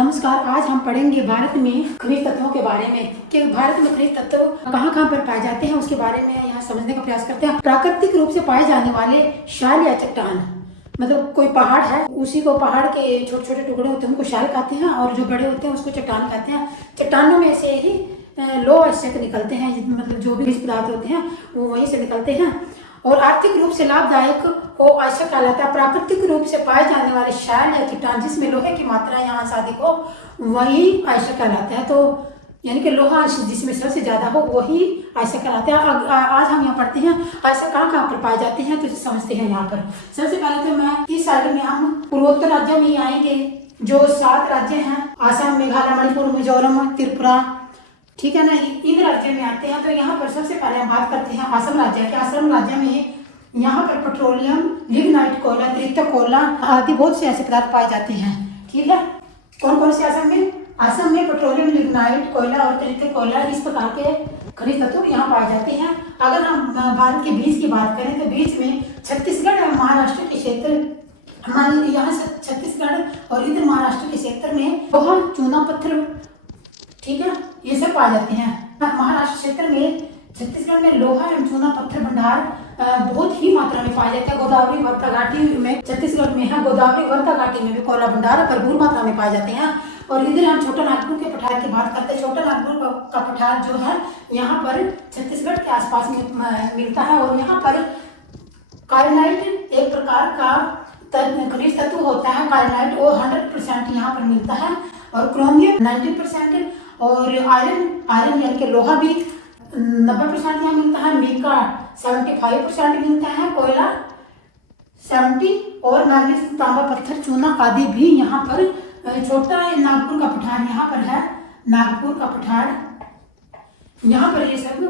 नमस्कार। आज हम पढ़ेंगे भारत में खनिज तत्वों के बारे में कि भारत में खनिज तत्व कहाँ कहाँ पर पाए जाते हैं, उसके बारे में यहाँ समझने का प्रयास करते हैं। प्राकृतिक रूप से पाए जाने वाले शाल या चट्टान, मतलब कोई पहाड़ है, उसी को पहाड़ के छोटे छोटे टुकड़े होते हैं उनको शाल कहते हैं, और जो बड़े होते हैं उसको चट्टान कहते हैं। चट्टानों में से ही लौह अयस्क निकलते हैं, मतलब जो भी खनिज पदार्थ होते हैं वो वहीं से निकलते हैं। और आर्थिक रूप से लाभदायक वो अयस्क कहलाता है। प्राकृतिक रूप से पाए जाने वाले शाल या चट्टान जिसमें लोहे की मात्रा यहाँ से अधिक हो वही अयस्क कहलाता है। तो यानी कि लोहा जिसमें सबसे ज्यादा हो वही अयस्क कहलाता है। आज हम यहाँ पढ़ते हैं अयस्क कहाँ कहाँ पर पाए जाते हैं, तो समझते हैं। यहाँ पर सबसे पहले तो मैं इस साइड में हम पूर्वोत्तर राज्यों में आएंगे, जो 7 राज्य हैं, असम, मेघालय, मणिपुर, मिजोरम, त्रिपुरा, ठीक है ना, इन राज्यों में आते हैं। तो यहाँ पर सबसे पहले हम बात करते हैं असम राज्य के। असम राज्य में यहाँ पर पेट्रोलियम, लिग्नाइट कोयला, तृतीयक कोयला आदि बहुत से ऐसे पदार्थ पाए जाते हैं। ठीक है, कौन कौन से असम में? असम में पेट्रोलियम, लिग्नाइट कोयला और तृतीयक कोयला, इस प्रकार के खनिज तत्व यहाँ पाए जाते हैं। अगर हम भारत के बीच की बात करें तो बीच में छत्तीसगढ़ और महाराष्ट्र के क्षेत्र, हमारे यहाँ से छत्तीसगढ़ और इधर महाराष्ट्र के क्षेत्र में लोहा, चूना पत्थर, ठीक है, ये सब पाए जाते हैं। महाराष्ट्र क्षेत्र में, छत्तीसगढ़ में लोहा एवं चूना पत्थर भंडार बहुत ही मात्रा में पाए जाते हैं। गोदावरी वर्ता घाटी में, छत्तीसगढ़ में है, गोदावरी वर्ता घाटी में भी कोयला भंडार भरपूर मात्रा में पाए जाते हैं। और इधर हम छोटा नागपुर के पठार की बात करते हैं। छोटा नागपुर का पठार जो है यहाँ पर छत्तीसगढ़ के आसपास में मिलता है। और यहाँ पर कार्बोनाइट एक प्रकार का खनिज तत्व होता है। कार्बोनाइट वो 100% यहाँ पर मिलता है, और क्रोमियम 90%, और आयरन यानी कि लोहा भी 90% यहाँ मिलता है। मीका 75% मिलता है, कोयला 70, और मैग्नीज, तांबा, पत्थर, चूना आदि भी यहाँ पर। छोटा नागपुर का पठार यहाँ पर है, नागपुर का पठार, यहाँ पर ये सब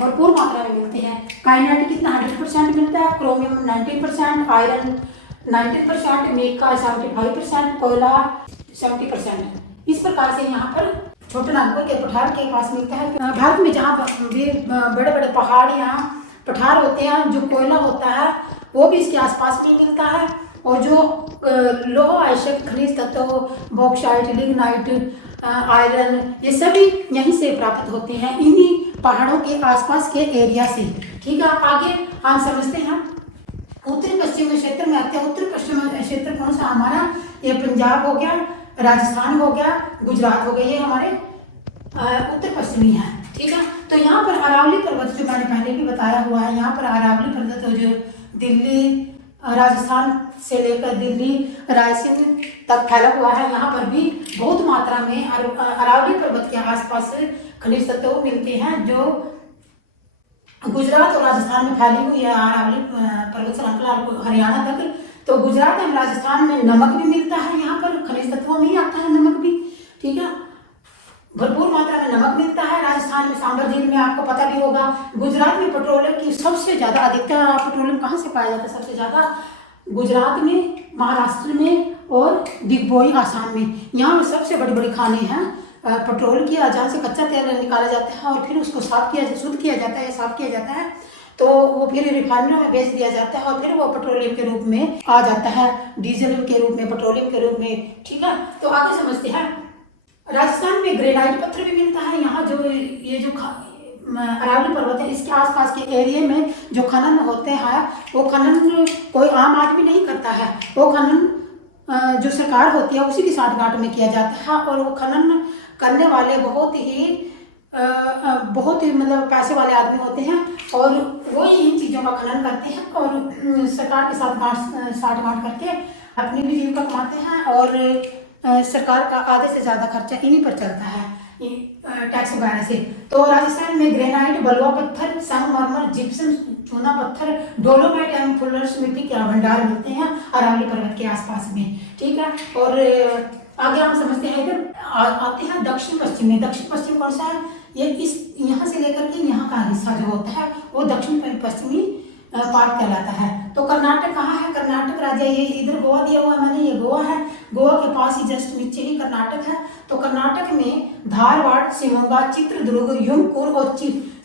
भरपूर मात्रा में मिलते हैं। कार्बोनाइट कितना 100% मिलता है, क्रोमियम 90%, आयरन 90%, मीका 75%, कोयला 70%। इस प्रकार से यहाँ पर छोटे नागपुर के पठार के पास मिलता है। भारत में जहाँ भी बड़े बड़े पहाड़ यहाँ पठार होते हैं, जो कोयला होता है वो भी इसके आसपास में मिलता है। और जो लौह अयस्क खनिज तत्व, बॉक्साइट, लिग्नाइट, आयरन, ये सभी यहीं से प्राप्त होते हैं, इन्हीं पहाड़ों के आसपास के एरिया से। ठीक है, आगे हम समझते हैं उत्तर पश्चिम क्षेत्र में आते हैं। उत्तर पश्चिम क्षेत्र कौन सा हमारा? ये पंजाब हो गया, राजस्थान हो गया, गुजरात हो गया, ये हमारे उत्तर पश्चिमी है। ठीक है, तो यहाँ पर अरावली पर्वत जो मैंने पहले भी बताया हुआ है, यहाँ पर अरावली पर्वत जो दिल्ली, राजस्थान से लेकर दिल्ली, रायसेन तक फैला हुआ है। यहाँ पर भी बहुत मात्रा में अरावली पर्वत के आसपास खनिज तत्व मिलते हैं, जो गुजरात और राजस्थान में फैली हुई है। अरावली पर्वत श्रृंखला हरियाणा तक। तो गुजरात और राजस्थान में नमक भी मिलता है, यहाँ पर खनिज तत्वों में ही आता है नमक भी। ठीक है, भरपूर मात्रा में नमक मिलता है। राजस्थान में सांबर झील में, आपको पता भी होगा। गुजरात में पेट्रोलियम की सबसे ज्यादा अधिकता, पेट्रोलियम कहाँ से पाया जाता है? सबसे ज्यादा गुजरात में, महाराष्ट्र में और दिग्बोई आसाम में। यहाँ सबसे बड़ी बड़ी खाने हैं पेट्रोल की, जहाँ से कच्चा तेल निकाला जाता है और फिर उसको साफ किया, शुद्ध किया जाता है, साफ किया जाता है, तो वो फिर रिफाइनरी में बेच दिया जाता है, और फिर वो पेट्रोलियम के रूप में आ जाता है, डीजल के रूप में, पेट्रोलियम के रूप में। ठीक है, तो आगे समझते हैं। राजस्थान में ग्रेनाइट पत्थर भी मिलता है। यहाँ जो ये जो अरावली पर्वत है, इसके आसपास के एरिया में जो खनन होते हैं, वो खनन कोई आम आदमी नहीं करता है, वो खनन जो सरकार होती है उसी की साठगांठ में किया जाता है। और वो खनन करने वाले बहुत ही मतलब पैसे वाले आदमी होते हैं, और वही इन चीज़ों का खनन करते हैं और सरकार के साथ साठगांठ करके अपनी भी जीविका कमाते हैं। और सरकार का आधे से ज़्यादा खर्चा इन्हीं पर चलता है, टैक्स वगैरह से। तो राजस्थान में ग्रेनाइट, बलुआ पत्थर, संगमरमर, जिप्सम, चूना पत्थर, डोलोमाइट एवं फुलर्स मिट्टी के भंडार मिलते हैं अरावली पर्वत के आसपास में। ठीक है, और आगे हम समझते हैं, इधर आते हैं दक्षिण पश्चिम में। दक्षिण पश्चिम कौन सा है? ये इस यहाँ से लेकर के यहाँ का हिस्सा जो होता है वो दक्षिण पश्चिमी पार्ट कहलाता है। तो कर्नाटक कहाँ है? कर्नाटक राज्य, ये इधर गोवा दिया हुआ है मैंने, ये गोवा है। गोवा के पास ही जस्ट नीचे ही कर्नाटक है। तो कर्नाटक में धारवाड़, शिमोगा, चित्रदुर्ग, युमकुर और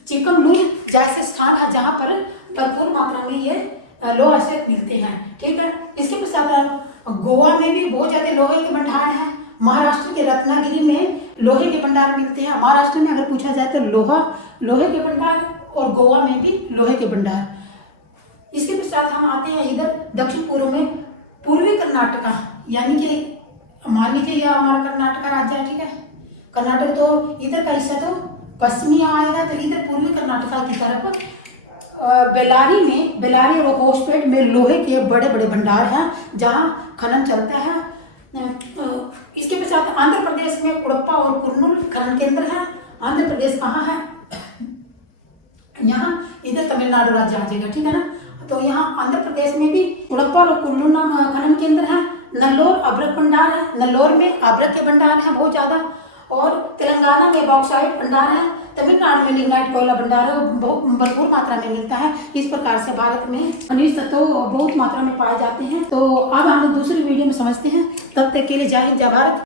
चिकमगलूर जैसे स्थान है जहाँ पर भरपूर मात्रा में ये लौह अयस्क मिलते हैं। ठीक है, इसके पश्चात गोवा में भी बहुत ज्यादा लोहे के भंडार है। महाराष्ट्र के रत्नागिरी में लोहे के भंडार मिलते हैं। महाराष्ट्र में अगर पूछा जाए तो लोहे के भंडार, और गोवा में भी लोहे के भंडार। इसके पश्चात हम आते हैं इधर दक्षिण पूर्व में, पूर्वी कर्नाटका, यानी कि मान लीजिए यह हमारा कर्नाटका राज्य है, ठीक है। कर्नाटक तो इधर का हिस्सा तो पश्चिमी आएगा, तो इधर पूर्वी कर्नाटका की तरफ बेलारी और होसपेट में लोहे के बड़े बड़े भंडार हैं जहाँ खनन चलता है। इसके पश्चात आंध्र प्रदेश में कुड़प्पा और कुर्नूल खनन केंद्र है। आंध्र प्रदेश कहाँ है? यहाँ इधर तमिलनाडु राज्य आ जाएगा, ठीक है ना। तो यहाँ आंध्र प्रदेश में भी कुड़प्पा और कुर्नूल नाम खनन केंद्र है। नल्लोर अभ्रक भंडार है, नल्लोर में अभ्रक के भंडार है बहुत ज्यादा। और तेलंगाना में बॉक्साइट भंडार है। तमिलनाडु में लिग्नाइट कोयला भंडार है, बहुत भरपूर मात्रा में मिलता है। इस प्रकार से भारत में खनिज तत्व बहुत मात्रा में पाए जाते हैं। तो अब हम दूसरी वीडियो में समझते हैं। तब तक के लिए जय हिंद, जय भारत।